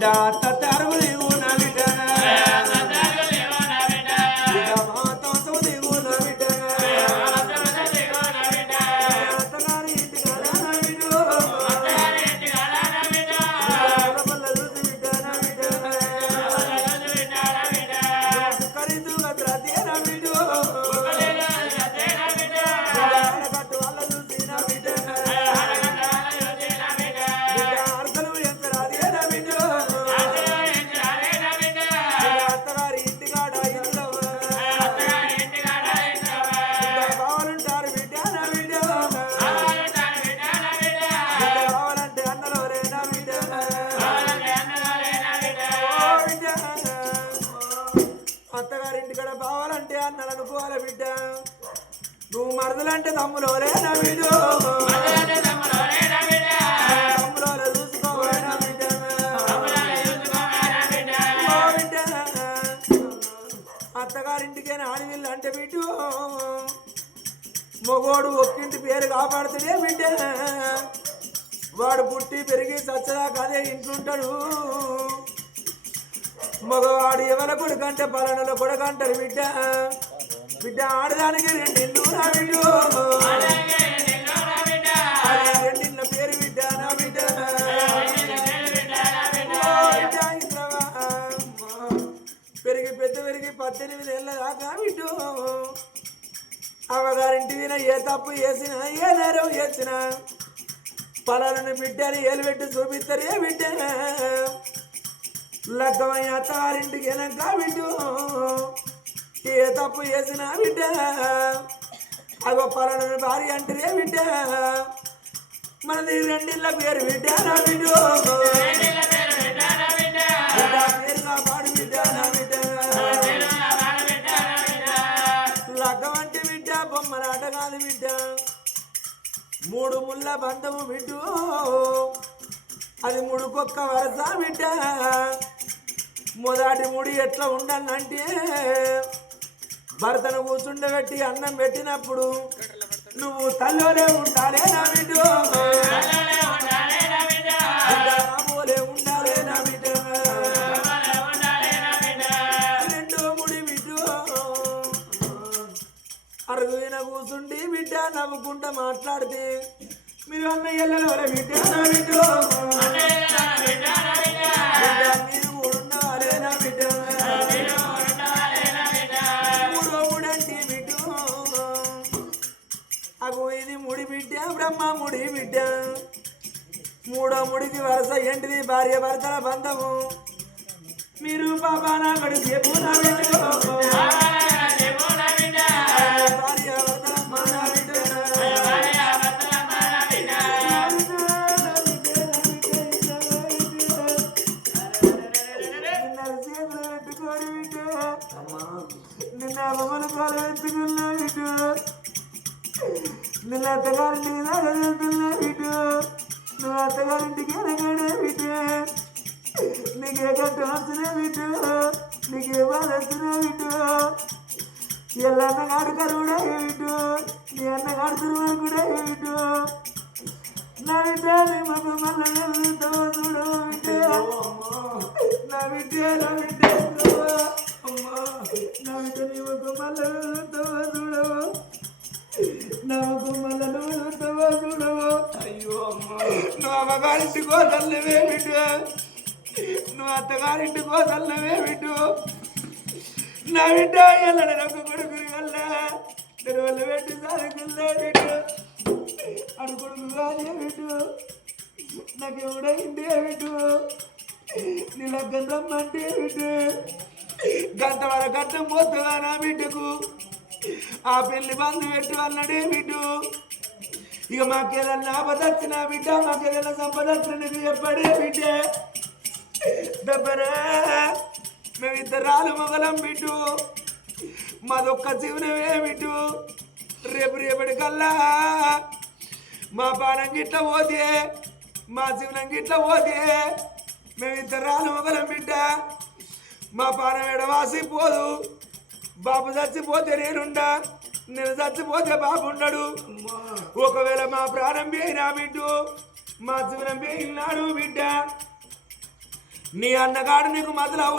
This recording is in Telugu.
బిడ్డ అన్నలు అనుకోవాలి బిడ్డ? నువ్వు మరదలంటే తమ్ములోనే నా బిడ్డ? తమ్ములోనే చూసుకోవాలి నా బిడ్డ? ఓ బిడ్డ? అత్తగారింటికే ఆడవిల్లు అంటే బిడ్డు? మొగోడు ఒక్కింటి పేరు కాపాడుతుందే బిడ్డ? వాడు పుట్టి పెరిగి చచ్చదాకా అదే ఇంట్లుంటాడు మగవాడు ఎవరి కొడుకంటే పలానలో కొడుకంటారు బిడ్డ. బిడ్డ ఆడదానికి రెండిల్లు నా బిడ్డు. రెండిళ్ళ పేరు బిడ్డ నా బిడ్డ. పెరిగి పెద్ద పెరిగి పద్దెనిమిది ఏళ్ళ దాకా బిడ్డు. అమ్మగారింటి విన ఏ తప్పు చేసినా ఏ నేరం చేసినా పలాలను బిడ్డని ఏలు పెట్టి ఏ బిడ్డ. లగ్గమైన అత్తవారింటికి వెనక బిడ్డు. ఏ తప్పు చేసినా బిడ్డ. అగో పొలాలను భార్య అంటారే బిడ్డ. మనది రెండిళ్ళ పేరు బిడ్డ నా బిడ్డు. పేరు కాపాడు బిడ్డ నా బిడ్డ. లగ్గం అంటే బిడ్డ కాదు బిడ్డ. మూడు ముళ్ళ బంధము బిడ్డు. అది ముడుకొక్క వరస బిడ్డ. మొదటి ముడి ఎట్లా ఉండాలంటే భర్తను కూర్చుండబెట్టి అన్నం పెట్టినప్పుడు నువ్వు తల్లోనే ఉండాలే నా బిడ్డు. బిడ్డ ఉండాలే నా బిడ్డ. రెండో ముడి బిడ్డు. అరుగున కూర్చుండి బిడ్డ నవ్వుకుంటా మాట్లాడితే మీరు అన్న ఎల్లలో బిడ్డ నా బిడ్డ. బిడ్డ మూడి బిడ్డ. మూడో ముడిది వరస ఏంటిది భార్య భర్తల బంధము. మీరు బాబా నా కడు చెప్పు భార్య భర్తల నిన్న బొమ్మలు పాలు పెట్టుకున్నా నువ్వు అత్తగారింటికి దాకా వెళ్తున్నా నువ్వు అత్తగారింటికి వెనకడే ఇటు నీకే కట్టు వస్తున్నా ఇటు నీకే బాధ వస్తున్నా ఇటు ఎల్ల అన్నగాడు కరువుడా ఏమిటు నీ అన్నగాడు తిరుమల కూడా ఏమిటు నా బిడ్డ నీ మగ మల్ల చూడవు చూడు బిడ్డ నా బిడ్డ నా బిడ్డ నువ్వు అమ్మగారింటి కోసల్లవే బిడ్డు. నువ్వు అత్తగారింటి కోసల్లవే బిడ్డు. నా బిడ్డ వెళ్ళడు నాకు కొడుకుని వల్ల. నేను వల్ల పెట్టి సాగుతున్నా బిడ్డు. అడు కొడుకు కానీ బిడ్డు. నాకు ఎవడైంది బిడ్డు. నీ లగ్గం రమ్మంటే బిడ్డు. గంట వరకు అర్థం పోతుందా నా బిడ్డకు. ఆ పెళ్ళి బంధు పెట్టు అన్నాడే బిడ్డు. ఇక మాకేదన్నా ఆపదచ్చిన బిడ్డ మాకేదన్నా సంపదచ్చిన నీకు చెప్పడే బిడ్డ? దెబ్బరా మేమిద్దరాలు మొగలం బిడ్డు. మాదొక్క జీవనమే బిడ్డు. రేపు రేపటి కల్లా మా పానం గిట్ల పోతే మా జీవనం గిట్ల పోతే మేమిద్దరాలు మొగలం బిడ్డ. మా పానం ఎడవాసి పోదు బాబు చచ్చిపోతే నేనుండా. నేను చచ్చిపోతే బాబున్నాడు ఒకవేళ మా ప్రాణం పోయినా బిడ్డు మా జీవనం పోయినాడు బిడ్డ. నీ అన్నగాడు నీకు మొదలవు